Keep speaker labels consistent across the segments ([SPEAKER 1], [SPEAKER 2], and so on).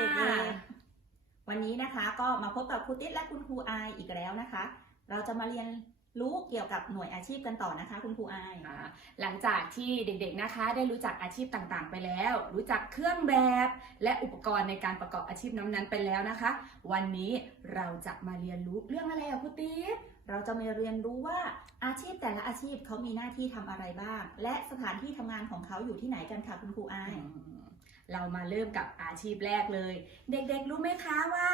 [SPEAKER 1] เด็กๆ วันนี้นะคะก็มาพบกับครูติ๊ดและคุณครูอายอีกแล้วนะคะ เราจะมาเรียนรู้เกี่ยวกับหน่วยอาชีพกันต่อนะคะ คุณครูอาย
[SPEAKER 2] อ่าหลังจากที่เด็กๆนะคะ ได้รู้จักอาชีพต่างๆ ไปแล้ว รู้จักเครื่องแบบ และอุปกรณ์ในการประกอบอาชีพนั้นๆไปแล้วนะคะ วันนี้เราจะมาเรียนรู้เรื่องอะไรอะครูติ๊ด
[SPEAKER 1] เราจะมาเรียนรู้ว่าอาชีพแต่ละอาชีพเขามีหน้าที่ทำอะไรบ้าง และสถานที่ทำงานของเขาอยู่ที่ไหนกันคะคุณครูอาย
[SPEAKER 2] เรามาเริ่มกับอาชีพแรกเลย เด็กๆ รู้ไหมคะว่า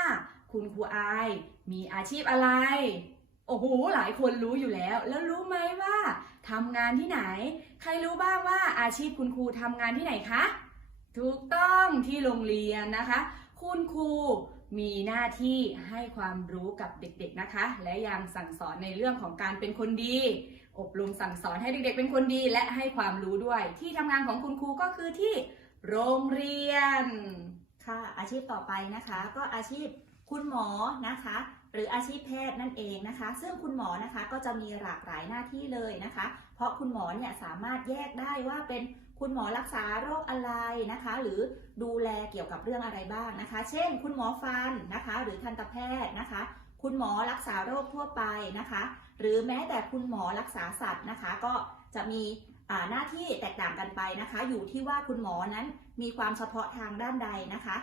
[SPEAKER 2] คุณครูอายมีอาชีพอะไร โอ้โห หลายคนรู้อยู่แล้ว แล้วรู้ไหมว่าทำงานที่ไหน ใครรู้บ้างว่าอาชีพคุณครูทำงานที่ไหนคะ ถูกต้องที่โรงเรียนนะคะ คุณครูมีหน้าที่ให้ความรู้กับเด็กๆนะคะ และยังสั่งสอนในเรื่องของการเป็นคนดี อบรมสั่งสอนให้เด็กๆเป็นคนดี และให้ความรู้ด้วย ที่ทำงานของคุณครูก็คือที่ โรงเรียน
[SPEAKER 1] ค่ะ อาชีพต่อไปนะคะ ก็อาชีพคุณหมอนะคะ หรืออาชีพแพทย์นั่นเองนะคะ ซึ่งคุณหมอนะคะก็จะมีหลากหลายหน้าที่เลยนะคะ เพราะคุณหมอเนี่ยสามารถแยกได้ว่าเป็นคุณหมอรักษาโรคอะไรนะคะ หรือดูแลเกี่ยวกับเรื่องอะไรบ้างนะคะ เช่น คุณหมอฟันนะคะ หรือทันตแพทย์นะคะ คุณหมอรักษาโรคทั่วไปนะคะ หรือแม้แต่คุณหมอรักษาสัตว์นะคะ ก็ จะมีหน้าที่แตกต่างกันไปนะคะ อยู่ที่ว่าคุณหมอนั้นมีความเฉพาะทางด้านใดนะคะ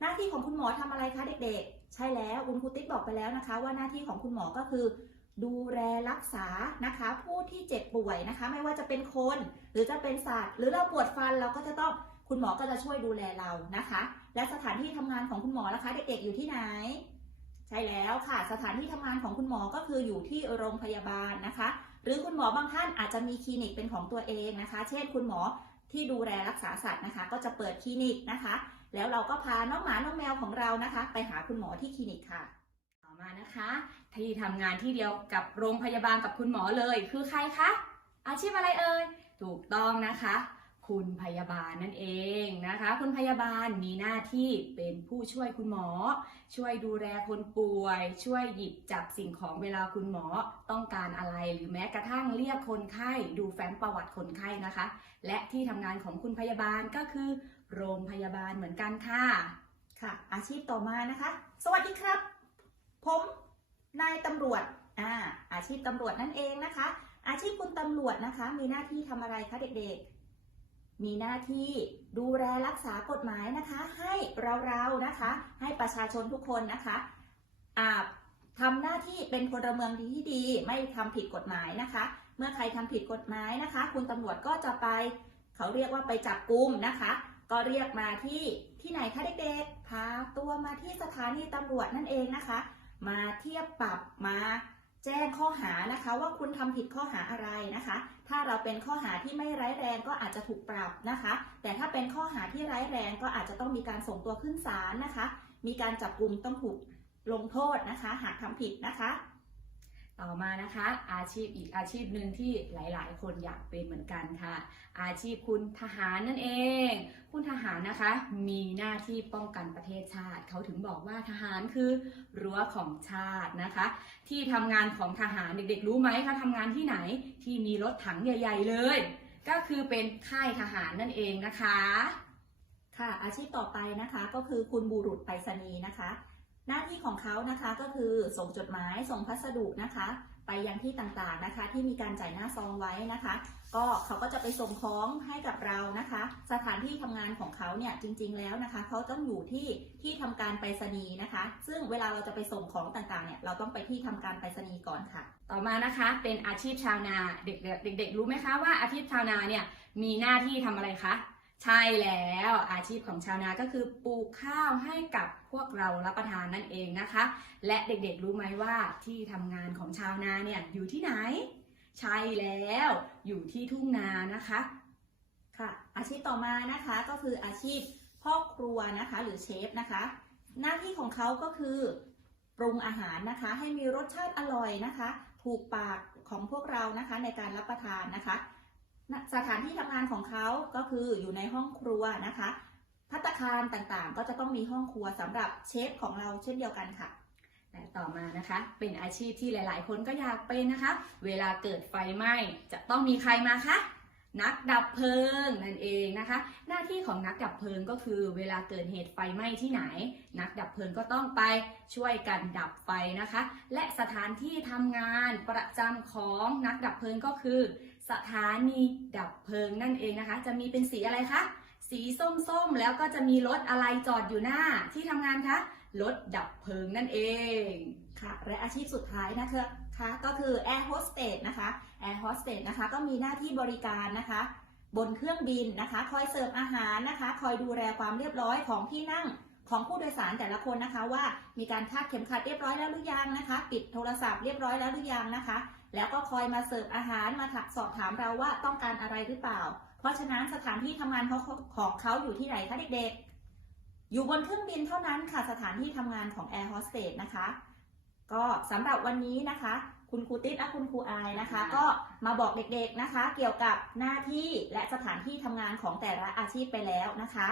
[SPEAKER 1] หน้าที่ของคุณหมอทำอะไรคะเด็กๆ ใช่แล้วคุณครูติ๊กบอกไปแล้วนะคะ ว่าหน้าที่ของคุณหมอก็คือ ดูแลรักษานะคะ ผู้ที่เจ็บป่วยนะคะ ไม่ว่าจะเป็นคน หรือจะเป็นสัตว์หรือเราปวดฟันเราก็จะต้องคุณหมอก็จะช่วยดูแลเรานะคะ และสถานที่ทำงานของคุณหมอล่ะคะ เด็กๆ อยู่ที่ไหน ใช่แล้วค่ะ สถานที่ทำงานของคุณหมอก็คืออยู่ที่โรงพยาบาลนะคะ หรือคุณหมอบางท่านอาจจะมีคลินิกเป็นของตัวเองนะคะ เช่น คุณหมอที่ดูแลรักษาสัตว์นะคะ ก็จะเปิดคลินิกนะคะ แล้วเราก็พาน้องหมาน้องแมวของเรานะคะ ไปหาคุณหมอที่คลินิกค่ะ
[SPEAKER 2] ต่อมานะคะ ที่ทำงานที่เดียวกับโรงพยาบาลกับคุณหมอเลย คือใครคะอาชีพอะไรเอ่ยถูกต้องนะคะ คุณพยาบาลนั่นเองนะคะ คุณพยาบาลมีหน้าที่เป็นผู้ช่วยคุณหมอ ช่วยดูแลคนป่วย ช่วยหยิบจับสิ่งของเวลาคุณหมอต้องการอะไรหรือแม้กระทั่งเรียกคนไข้ดูแฟ้มประวัติคนไข้นะคะ และที่ทำงานของคุณพยาบาลก็คือ โรงพยาบาลเหมือนกันค่ะ
[SPEAKER 1] ค่ะ อาชีพต่อมานะคะ สวัสดีครับ ผมนายตำรวจอ่าอาชีพตำรวจนั่นเองนะคะ อาชีพคุณตำรวจนะคะ มีหน้าที่ทำอะไรคะเด็กๆ มีหน้าที่ดูแลรักษากฎหมายนะคะ ให้เราๆนะคะ ให้ประชาชนทุกคนนะคะอ่าทำหน้าที่เป็นพลเมืองดีที่ดี ไม่ทำผิดกฎหมายนะคะ เมื่อใครทำผิดกฎหมายนะคะ คุณตำรวจก็จะไป เขาเรียกว่าไปจับกลุ่มนะคะ ก็เรียกมาที่ที่ไหนคะเด็กๆพาตัวมาที่สถานีตำรวจนั่นเองนะคะ มาเทียบปรับมา แจ้งข้อหานะคะ ว่าคุณทำผิดข้อหาอะไรนะคะ ถ้าเราเป็นข้อหาที่ไม่ร้ายแรงก็อาจจะถูกปรับนะคะ แต่ถ้าเป็นข้อหาที่ร้ายแรงก็อาจจะต้องมีการส่งตัวขึ้นศาลนะคะ มีการจับกลุ่มต้องถูกลงโทษนะคะ หากทำผิดนะคะ
[SPEAKER 2] ต่อมานะคะ อาชีพอีกอาชีพหนึ่งที่หลาย ๆ คนอยากเป็นเหมือนกันค่ะ อาชีพคุณทหารนั่นเอง นะคะ มีหน้าที่ป้องกันประเทศชาติ เขาถึงบอกว่าทหารคือรั้วของชาตินะคะ ที่ทำงานของทหารเด็กๆ รู้ไหมคะทำงานที่ไหนที่มีรถถังใหญ่ ๆ เลย ก็คือเป็นค่ายทหารนั่นเองนะคะ
[SPEAKER 1] ค่ะอาชีพต่อไปนะคะก็คือคุณบุรุษไปรษณีย์นะคะ หน้าที่ของเขานะคะก็คือส่งจดหมายส่งพัสดุนะคะ ไปยังที่ต่างๆนะคะ ที่มีการจ่ายหน้าซองไว้นะคะ ก็เขาก็จะไปส่งของให้กับเรานะคะ สถานที่ทำงานของเขาเนี่ยจริง ๆแล้วนะคะเขาต้องอยู่ที่ที่ทำการไปรษณีย์นะคะ ซึ่งเวลาเราจะไปส่งของต่างๆเนี่ยเราต้องไปที่ทำการไปรษณีย์ก่อนค่ะ
[SPEAKER 2] ต่อมานะคะเป็นอาชีพชาวนาเด็กๆเด็กๆรู้ไหมคะว่าอาชีพชาวนาเนี่ยมีหน้าที่ทำอะไรคะ ใช่แล้วอาชีพของชาวนาก็คือปลูกข้าวให้กับพวกเรารับประทานนั่นเองนะคะ และเด็กๆรู้ไหมว่าที่ทำงานของชาวนาเนี่ยอยู่ที่ไหน ใช่แล้วอยู่ที่ทุ่งนานะคะ
[SPEAKER 1] ค่ะ อาชีพต่อมานะคะก็คืออาชีพพ่อครัวนะคะหรือเชฟนะคะ หน้าที่ของเขาก็คือปรุงอาหารนะคะ ให้มีรสชาติอร่อยนะคะ ถูกปากของพวกเรานะคะในการรับประทานนะคะ สถานที่ทำงานของเขาก็คืออยู่ในห้องครัวนะคะพัตคารต่างๆ ก็จะต้องมีห้องครัวสำหรับเชฟของเราเช่นเดียวกันค่ะ
[SPEAKER 2] และต่อมานะคะ เป็นอาชีพที่หลาย ๆ คนก็อยากเป็นนะคะ เวลาเกิดไฟไหม้จะต้องมีใครมาคะนักดับเพลิงนั่นเองนะคะ หน้าที่ของนักดับเพลิงก็คือเวลาเกิดเหตุไฟไหม้ที่ไหน นักดับเพลิงก็ต้องไปช่วยกันดับไฟนะคะ และสถานที่ทำงานประจำของนักดับเพลิงก็คือ สถานีดับเพลิงนั่นเองนะคะ จะมีเป็นสีอะไรคะสีส้มๆ แล้วก็จะมีรถอะไรจอดอยู่หน้าที่ทำงานคะรถดับเพลิงนั่นเอง
[SPEAKER 1] ค่ะ และอาชีพสุดท้ายนะคะคะก็คือ Air Hostess นะคะ Air Hostess นะคะก็มีหน้าที่บริการนะคะ บนเครื่องบินนะคะ คอยเสิร์ฟอาหารนะคะ คอยดูแลความเรียบร้อยของที่นั่ง ของผู้โดยสารแต่ละคนนะคะว่ามีการคาดเข็มขัดเรียบร้อยแล้วหรือยังนะคะ ปิดโทรศัพท์เรียบร้อยแล้วหรือยังนะคะ แล้วก็คอยมาเสิร์ฟอาหารมาถักสอบถามเราว่าต้องการอะไรหรือเปล่า เพราะฉะนั้นสถานที่ทำงานเขาของเขาอยู่ที่ไหนคะเด็กๆ อยู่บนเครื่องบินเท่านั้นค่ะสถานที่ทำงานของ Air Hostess นะคะ ก็สำหรับวันนี้นะคะ คุณครูติ๊ดและคุณครูอายนะคะ ก็มาบอกเด็กๆนะคะ เกี่ยวกับหน้าที่และสถานที่ทำงานของแต่ละอาชีพไปแล้วนะคะ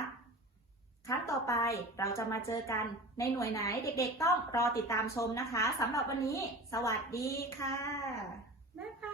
[SPEAKER 1] ครั้งต่อไปเราจะมาเจอกันในหน่วยไหนเด็กๆต้องรอติดตามชมนะคะสำหรับวันนี้ สวัสดีค่ะ